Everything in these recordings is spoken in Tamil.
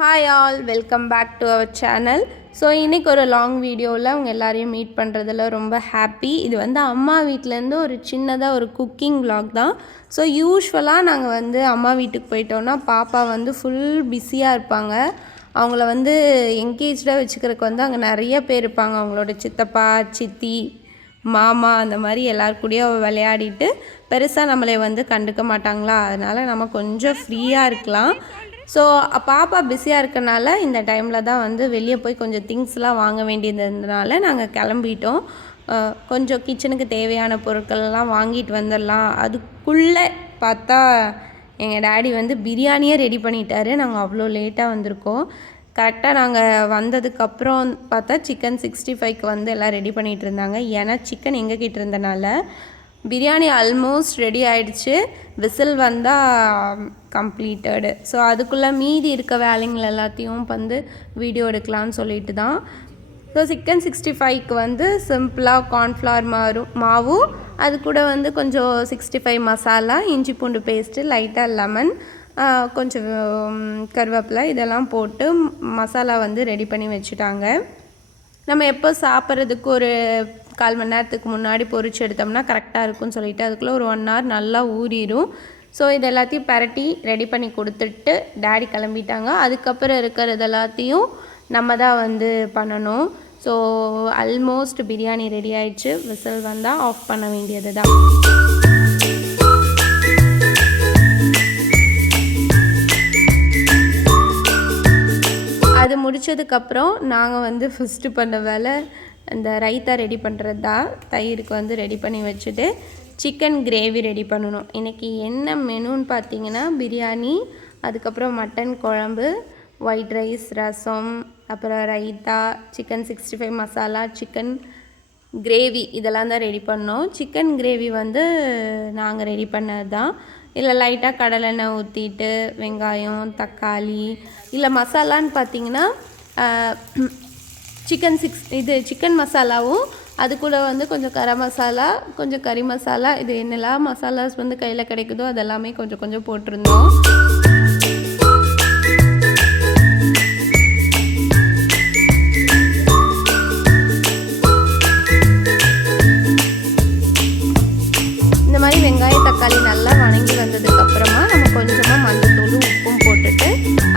Hi all, welcome back to our channel. So இன்றைக்கி ஒரு லாங் வீடியோவில் உங்கள் எல்லாரையும் மீட் பண்ணுறதுல ரொம்ப ஹாப்பி. இது வந்து அம்மா வீட்டிலேருந்து ஒரு சின்னதாக ஒரு குக்கிங் விலாக் தான். ஸோ யூஸ்வலாக நாங்கள் அம்மா வீட்டுக்கு போயிட்டோன்னா பாப்பா ஃபுல் பிஸியாக இருப்பாங்க. அவங்கள என்கேஜாக வச்சுக்கிறதுக்கு அங்கே நிறைய பேர் இருப்பாங்க. அவங்களோட சித்தப்பா, சித்தி, மாமா அந்த மாதிரி எல்லாருக்கூடயும் விளையாடிட்டு பெருசாக நம்மளை கண்டுக்க மாட்டாங்களா. அதனால் நம்ம கொஞ்சம் ஃப்ரீயாக இருக்கலாம். ஸோ பாப்பா பிஸியாக இருக்கனால இந்த டைமில் தான் வெளியே போய் கொஞ்சம் திங்ஸ்லாம் வாங்க வேண்டியதுனால நாங்கள் கிளம்பிட்டோம். கொஞ்சம் கிச்சனுக்கு தேவையான பொருட்கள்லாம் வாங்கிட்டு வந்துடலாம். அதுக்குள்ளே பார்த்தா எங்கள் டேடி பிரியாணியே ரெடி பண்ணிட்டாரு. நாங்கள் அவ்வளோ லேட்டாக வந்திருக்கோம். கரெக்டாக நாங்கள் வந்ததுக்கப்புறம் பார்த்தா சிக்கன் 65க்கு எல்லாம் ரெடி பண்ணிகிட்டு இருந்தாங்க. ஏன்னா சிக்கன் எங்ககிட்ட இருந்தனால பிரியாணி ஆல்மோஸ்ட் ரெடி ஆகிடுச்சு. விசில் வந்தால் கம்ப்ளீட்டடு. ஸோ அதுக்குள்ளே மீதி இருக்க வேலைங்கள் எல்லாத்தையும் வீடியோ எடுக்கலான்னு சொல்லிட்டு தான். ஸோ சிக்கன் 65க்கு சிம்பிளாக கார்ன்ஃப்ளவர் மாவும் அது கூட கொஞ்சம் 65 மசாலா, இஞ்சி பூண்டு பேஸ்ட்டு, லைட்டாக லெமன், கொஞ்சம் கருவேப்பிலை இதெல்லாம் போட்டு மசாலா ரெடி பண்ணி வச்சுட்டாங்க. நம்ம எப்போ சாப்பிட்றதுக்கு ஒரு 1/4 மணி நேரத்துக்கு முன்னாடி பொரிச்சு எடுத்தோம்னா கரெக்டாக இருக்கும்னு சொல்லிவிட்டு அதுக்குள்ளே ஒரு 1 hour நல்லா ஊறிடும். ஸோ இது எல்லாத்தையும் பரட்டி ரெடி பண்ணி கொடுத்துட்டு டேடி கிளம்பிட்டாங்க. அதுக்கப்புறம் இருக்கிறது எல்லாத்தையும் நம்ம தான் பண்ணணும். ஸோ ஆல்மோஸ்ட் பிரியாணி ரெடி ஆயிடுச்சு. விசில் வந்தால் ஆஃப் பண்ண வேண்டியது தான். அது முடித்ததுக்கப்புறம் நாங்கள் ஃபஸ்ட்டு பண்ண வேலை இந்த ரைத்தா ரெடி பண்ணுறது தான். தயிருக்கு ரெடி பண்ணி வச்சுட்டு சிக்கன் கிரேவி ரெடி பண்ணணும். இன்றைக்கி என்ன மெனுன்னு பார்த்தீங்கன்னா பிரியாணி, அதுக்கப்புறம் மட்டன் குழம்பு, ஒயிட் ரைஸ், ரசம், அப்புறம் raita, chicken 65 masala, chicken gravy இதெல்லாம் தான் ரெடி பண்ணோம். சிக்கன் கிரேவி நாங்கள் ரெடி பண்ணது தான். இல்லை லைட்டாக கடலெண்ணெய் ஊற்றிட்டு வெங்காயம், தக்காளி, இல்லை மசாலான்னு பார்த்தீங்கன்னா சிக்கன் மசாலாவும் அது கூட கொஞ்சம் கரம் மசாலா, கொஞ்சம் கறி மசாலா, இது என்னெல்லாம் மசாலாஸ் கையில் கிடைக்குதோ அதெல்லாமே கொஞ்சம் கொஞ்சம் போட்டிருந்தோம். இந்த மாதிரி வெங்காயம் தக்காளி நல்லா வணங்கி வந்ததுக்கப்புறமா நம்ம கொஞ்சமாக மஞ்சத்தூளும் உப்பும் போட்டுட்டு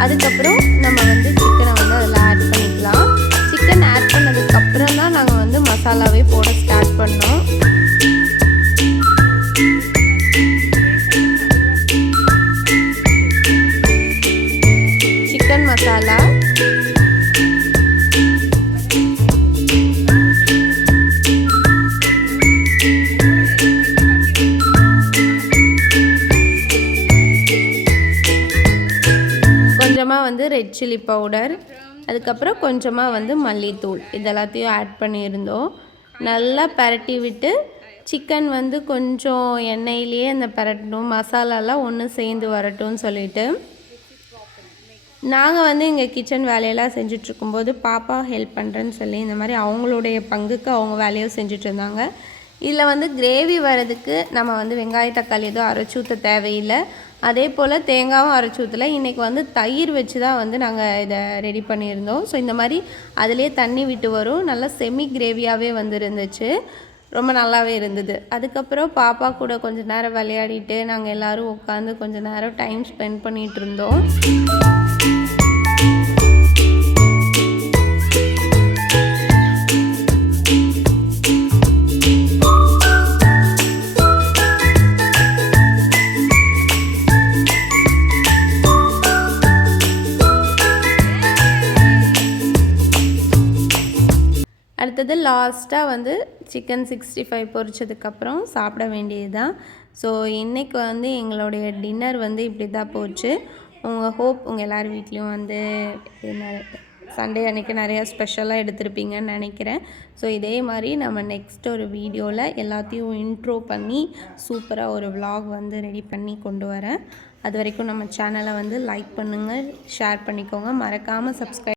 அதுக்கப்புறம் நம்ம சிக்கனை அதில் ஆட் பண்ணிக்கலாம். சிக்கன் ஆட் பண்ணதுக்கப்புறம் தான் நாங்கள் மசாலாவே போட ஸ்டார்ட் பண்ணோம். சிக்கன் மசாலா, கொஞ்சமாக ரெட் சில்லி பவுடர், அதுக்கப்புறம் கொஞ்சமாக மல்லித்தூள் இதெல்லாத்தையும் ஆட் பண்ணியிருந்தோம். நல்லா பரட்டி விட்டு சிக்கன் கொஞ்சம் எண்ணெயிலேயே அந்த பரட்டணும், மசாலாலாம் ஒன்று சேர்ந்து வரட்டும்னு சொல்லிட்டு நாங்கள் இங்கே கிச்சன் வேலையெல்லாம் செஞ்சிட்ருக்கும்போது பாப்பா ஹெல்ப் பண்ணுறேன்னு சொல்லி இந்த மாதிரி அவங்களுடைய பங்குக்கு அவங்க வேலையும் செஞ்சுட்டு இருந்தாங்க. இதில் கிரேவி வர்றதுக்கு நம்ம வெங்காய தக்காளி எதுவும் அரைச்சி ஊற்ற தேவையில்லை. அதே போல் தேங்காயும் அரைச்சி ஊற்றல. இன்றைக்கி தயிர் வச்சு தான் நாங்கள் இதை ரெடி பண்ணியிருந்தோம். ஸோ இந்த மாதிரி அதிலே தண்ணி விட்டு வரும். நல்லா செமி கிரேவியாகவே இருந்துச்சு. ரொம்ப நல்லாவே இருந்தது. அதுக்கப்புறம் பாப்பா கூட கொஞ்சம் நேரம் விளையாடிட்டு நாங்கள் எல்லோரும் உட்காந்து கொஞ்சம் நேரம் டைம் ஸ்பெண்ட் பண்ணிகிட்டு இருந்தோம். அடுத்தது லாஸ்ட்டாக சிக்கன் 65 பொரிச்சதுக்கப்புறம் சாப்பிட வேண்டியது தான். ஸோ இன்றைக்கி எங்களுடைய டின்னர் இப்படி தான் போச்சு. உங்கள் எல்லார் வீட்லேயும் சண்டே அன்றைக்கி நிறையா ஸ்பெஷலாக எடுத்திருப்பீங்கன்னு நினைக்கிறேன். ஸோ இதே மாதிரி நம்ம நெக்ஸ்ட் ஒரு வீடியோவில் எல்லாத்தையும் இன்ட்ரோ பண்ணி சூப்பராக ஒரு விலாக் ரெடி பண்ணி கொண்டு வரேன். அது வரைக்கும் நம்ம சேனலை லைக் பண்ணுங்கள், ஷேர் பண்ணிக்கோங்க, மறக்காமல் சப்ஸ்கிரைப்